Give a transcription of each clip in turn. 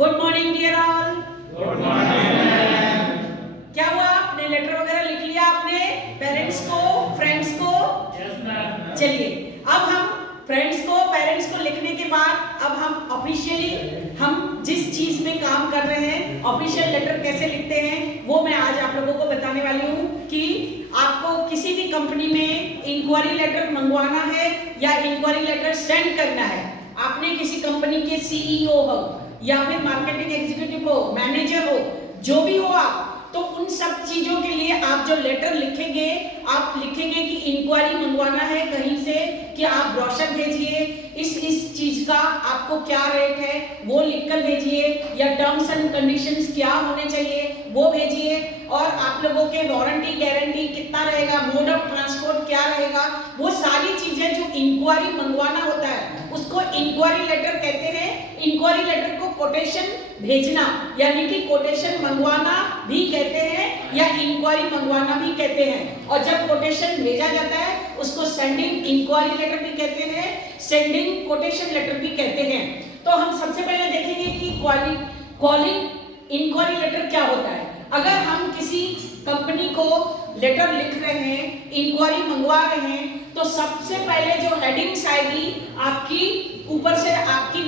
Good morning dear all. Good morning. क्या हुआ, आपने लेटर वगैरह लिख लिया आपने पेरेंट्स को, फ्रेंड्स को? Yes ma'am. चलिए, अब हम फ्रेंड्स को, पेरेंट्स को लिखने के बाद अब हम ऑफिशियली हम जिस चीज में काम कर रहे हैं, ऑफिशियल लेटर कैसे लिखते हैं, वो मैं आज आप लोगों को बताने वाली हूँ कि आपको किसी भी कंपनी में इंक्वायरी लेटर मंगवाना है या इंक्वायरी लेटर सेंड करना है। आपने किसी कंपनी के सीईओ हो या फिर मार्केटिंग एग्जीक्यूटिव हो, मैनेजर हो, जो भी हो आप, तो उन सब चीजों के लिए आप जो लेटर लिखेंगे, आप लिखेंगे कि इंक्वायरी मंगवाना है कहीं से कि आप ब्रोशर भेजिए, इस चीज का आपको क्या रेट है वो लिखकर भेजिए, या टर्म्स एंड कंडीशंस क्या होने चाहिए वो भेजिए, और आप लोगों के वारंटी गारंटी कितना रहेगा, मोड ऑफ ट्रांसपोर्ट क्या रहेगा, वो सारी चीजें जो इंक्वायरी मंगवाना होता है उसको इंक्वायरी लेटर कहते हैं। इंक्वायरी लेटर को कोटेशन भेजना यानी कि कोटेशन मंगवाना भी कहते हैं या इंक्वायरी मंगवाना भी कहते हैं। और जब कोटेशन भेजा जाता है उसको सेंडिंग इंक्वायरी लेटर भी कहते हैं, सेंडिंग कोटेशन लेटर भी कहते हैं। तो हम सबसे पहले देखेंगे कि कॉलिंग इंक्वायरी लेटर क्या होता है। अगर हम किसी कंपनी को लेटर लिख रहे हैं, इंक्वायरी मंगवा रहे हैं, तो सबसे पहले जो हेडिंग्स आएगी आपकी, ऊपर से आपकी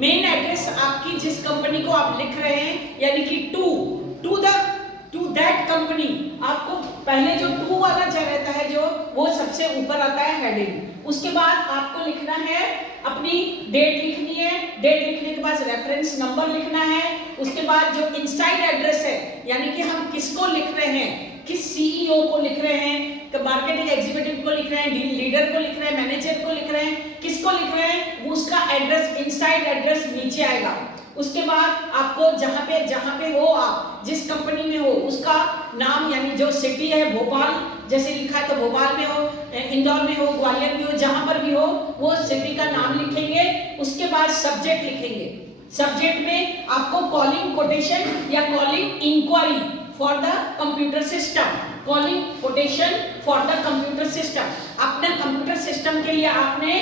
मेन एड्रेस, आपकी जिस कंपनी को आप लिख रहे हैं यानी कि टू दैट कंपनी, आपको पहले जो टू वाला जो रहता है जो वो सबसे ऊपर आता है हेडिंग। उसके बाद आपको लिखना है, अपनी डेट लिखनी है, डेट लिखने के बाद रेफरेंस नंबर लिखना है। उसके बाद जो इनसाइड एड्रेस है यानी कि हम किसको लिख रहे हैं, किस सीईओ को लिख रहे हैं, मार्केटिंग एग्जीक्यूटिव को लिख रहे हैं, लीडर को लिख रहे हैं, मैनेजर को लिख रहे हैं, किसको लिख रहे हैं, वो उसका एड्रेस, इनसाइड एड्रेस नीचे आएगा। उसके बाद आपको जहां पे हो, आप जिस कंपनी में हो उसका नाम, यानी जो सिटी है, भोपाल जैसे लिखा है तो भोपाल में हो, इंदौर में हो, ग्वालियर में हो, जहां पर भी हो वो सिटी का नाम लिखेंगे। उसके बाद सब्जेक्ट लिखेंगे। सब्जेक्ट में आपको कॉलिंग कोटेशन या calling enquiry for the computer system, calling quotation for the computer system. अपने कंप्यूटर सिस्टम के लिए आपने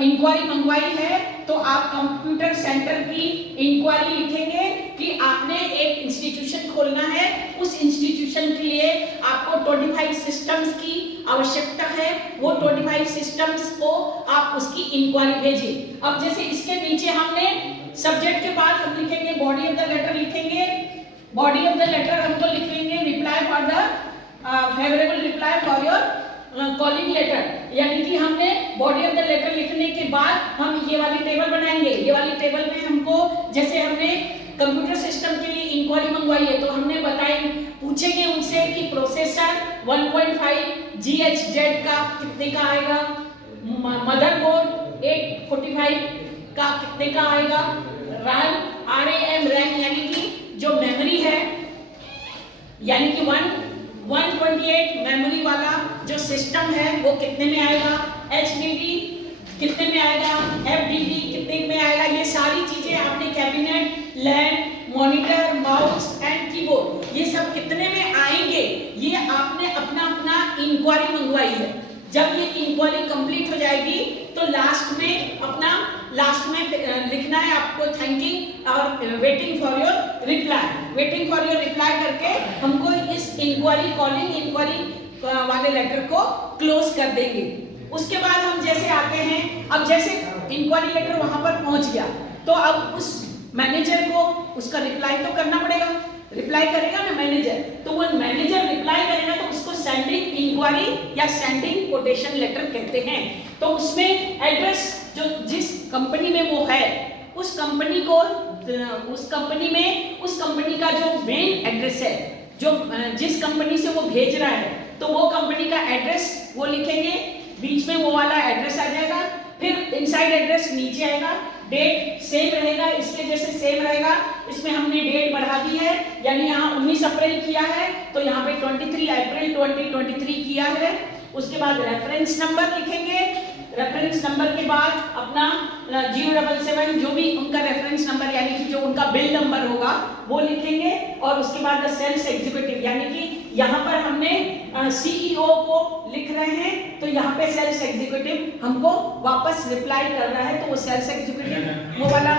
इंक्वायरी मंगवाई है तो आप कंप्यूटर सेंटर की इंक्वायरी लिखेंगे कि आपने एक इंस्टीट्यूशन खोलना है, उस इंस्टीट्यूशन के लिए आपको 25 सिस्टम्स की आवश्यकता है, वो 25 सिस्टम्स को आप उसकी इंक्वायरी भेजिए। अब जैसे इसके नीचे हमने सब्जेक्ट के बाद हम लिखेंगे बॉडी ऑफ द लेटर, लिखेंगे बॉडी ऑफ द लेटर, हमको लिख लेंगे reply for the favourable reply for your calling letter. यानी कि हमने बॉडी ऑफ द लेटर लिखने के बाद हम ये वाली टेबल बनाएंगे। ये वाली टेबल में हमको, जैसे हमने कंप्यूटर सिस्टम के लिए इंक्वायरी मंगवाई है तो हमने पूछेंगे उनसे कि प्रोसेसर 1.5 GHz का कितने का आएगा, मदरबोर्ड 845 का कितने का आएगा, RAM रैम यानी कि जो मेमोरी है, यानी कि 128 मेमोरी वाला जो सिस्टम है वो कितने में आएगा, HDD कितने में आएगा, FDD कितने में आएगा। ये सारी चीजें आपने cabinet, land, monitor, mouse and keyboard, ये सब कितने में आएंगे, ये आपने अपना इंक्वायरी मंगवाई है। जब ये इंक्वायरी कंप्लीट हो जाएगी तो लास्ट में लिखना है आपको थैंकिंग और वेटिंग फॉर योर रिप्लाई करके हमको इस इंक्वायरी, कॉलिंग इंक्वायरी वाले लेटर को क्लोज कर देंगे। उसके बाद हम जैसे आते हैं, अब जैसे इंक्वायरी लेटर वहां पर पहुंच गया तो अब उस मैनेजर को उसका रिप्लाई तो करना पड़ेगा, रिप्लाई करेगा ना मैनेजर, तो वो मैनेजर रिप्लाई करेगा तो उसको सेंडिंग इंक्वायरी या सेंडिंग कोटेशन लेटर कहते हैं। तो उसमें एड्रेस जो जिस कंपनी में वो है, उस कंपनी का जो मेन एड्रेस है, जो जिस कंपनी से वो भेज रहा है, तो वो कंपनी का एड्रेस वो लिखेंगे, बीच में वो वाला एड्रेस आ जाएगा, फिर इनसाइड एड्रेस नीचे आएगा, डेट सेम रहेगा, इसके जैसे सेम रहेगा। इसमें हमने डेट बढ़ा दी है, यानी यहाँ 19 अप्रैल किया है तो यहाँ पे 23 अप्रैल 2023 किया है। उसके बाद रेफरेंस नंबर लिखेंगे, रेफरेंस नंबर के बाद अपना 077 जो भी उनका रेफरेंस नंबर यानी कि जो उनका बिल नंबर होगा वो लिखेंगे, और उसके बाद सेल्स एग्जीक्यूटिव यानी कि यहाँ पर हमने सीईओ को लिख रहे हैं तो यहाँ पे सेल्स एग्जीक्यूटिव हमको वापस रिप्लाई कर रहा है, तो वो सेल्स एग्जीक्यूटिव वो वाला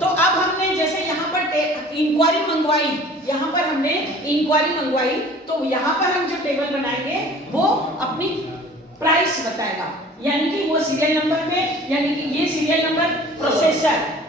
तो अब हमने जैसे यहाँ पर इंक्वायरी मंगवाई, यहाँ पर हमने इंक्वायरी मंगवाई, तो यहाँ पर हम जो टेबल बनाएंगे वो अपनी प्राइस बताएगा, यानी कि वो सीरियल नंबर पे, यानी कि ये सीरियल नंबर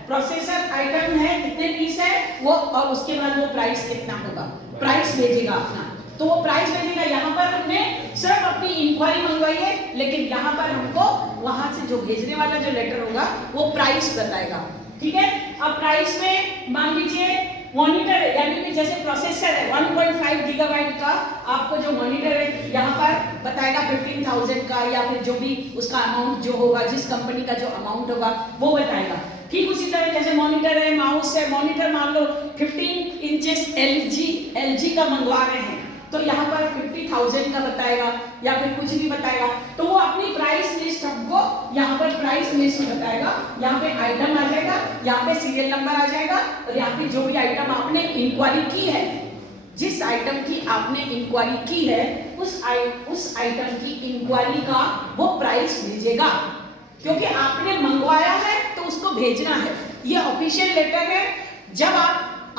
प्रोसेसर आइटम है, कितने पीस है वो, और उसके बाद वो प्राइस कितना होगा, प्राइस भेजेगा अपना। तो वो प्राइस भेजेगा। यहाँ पर हमने सिर्फ अपनी इंक्वायरी मंगवाई है, लेकिन यहाँ पर हमको वहां से जो भेजने वाला जो लेटर होगा वो प्राइस बताएगा। ठीक है, अब प्राइस में मान लीजिए मॉनिटर है, यानी कि जैसे प्रोसेसर है 1.5 गीगाबाइट का, आपको जो मॉनिटर है यहाँ पर बताएगा 15,000 का, या फिर जो भी उसका अमाउंट जो होगा, जिस कंपनी का जो अमाउंट होगा वो बताएगा। ठीक उसी तरह जैसे मॉनिटर है, माउस है, मॉनिटर मान लो 15 इंचेस LG का मंगवा रहे हैं, तो यहाँ पर 50,000 का बताएगा या फिर कुछ भी बताएगा, तो वो अपनी प्राइस लिस्ट हमको यहाँ पर प्राइस लिस्ट बताएगा। यहाँ पे आइटम आ जाएगा, यहाँ पे सीरियल नंबर आ जाएगा, और यहाँ पे जो भी आइटम आपने इंक्वायरी की है, जिस आइटम की आपने इंक्वायरी की है उस आइटम की इंक्वायरी का वो प्राइस भेजेगा, क्योंकि आपने मंगवाया है तो उसको भेजना है। ये ऑफिशियल लेटर है। जब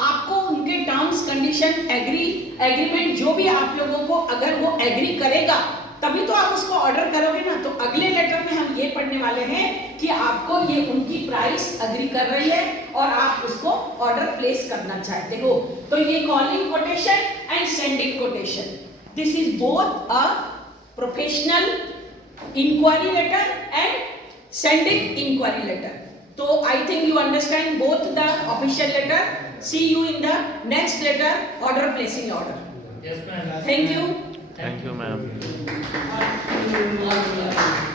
आपको उनके टर्म्स कंडीशन एग्रीमेंट जो भी आप लोगों को, अगर वो एग्री करेगा तभी तो आप उसको ऑर्डर करोगे ना। तो अगले लेटर में हम ये पढ़ने वाले हैं कि आपको ये उनकी प्राइस एग्री कर रही है और आप उसको ऑर्डर प्लेस करना चाहते हो। तो ये calling quotation and sending quotation, this is both a professional inquiry letter and sending inquiry letter. So I think you understand both the official letter. See you in the next letter, order placing order. Yes, ma'am. Thank you. Thank you, ma'am.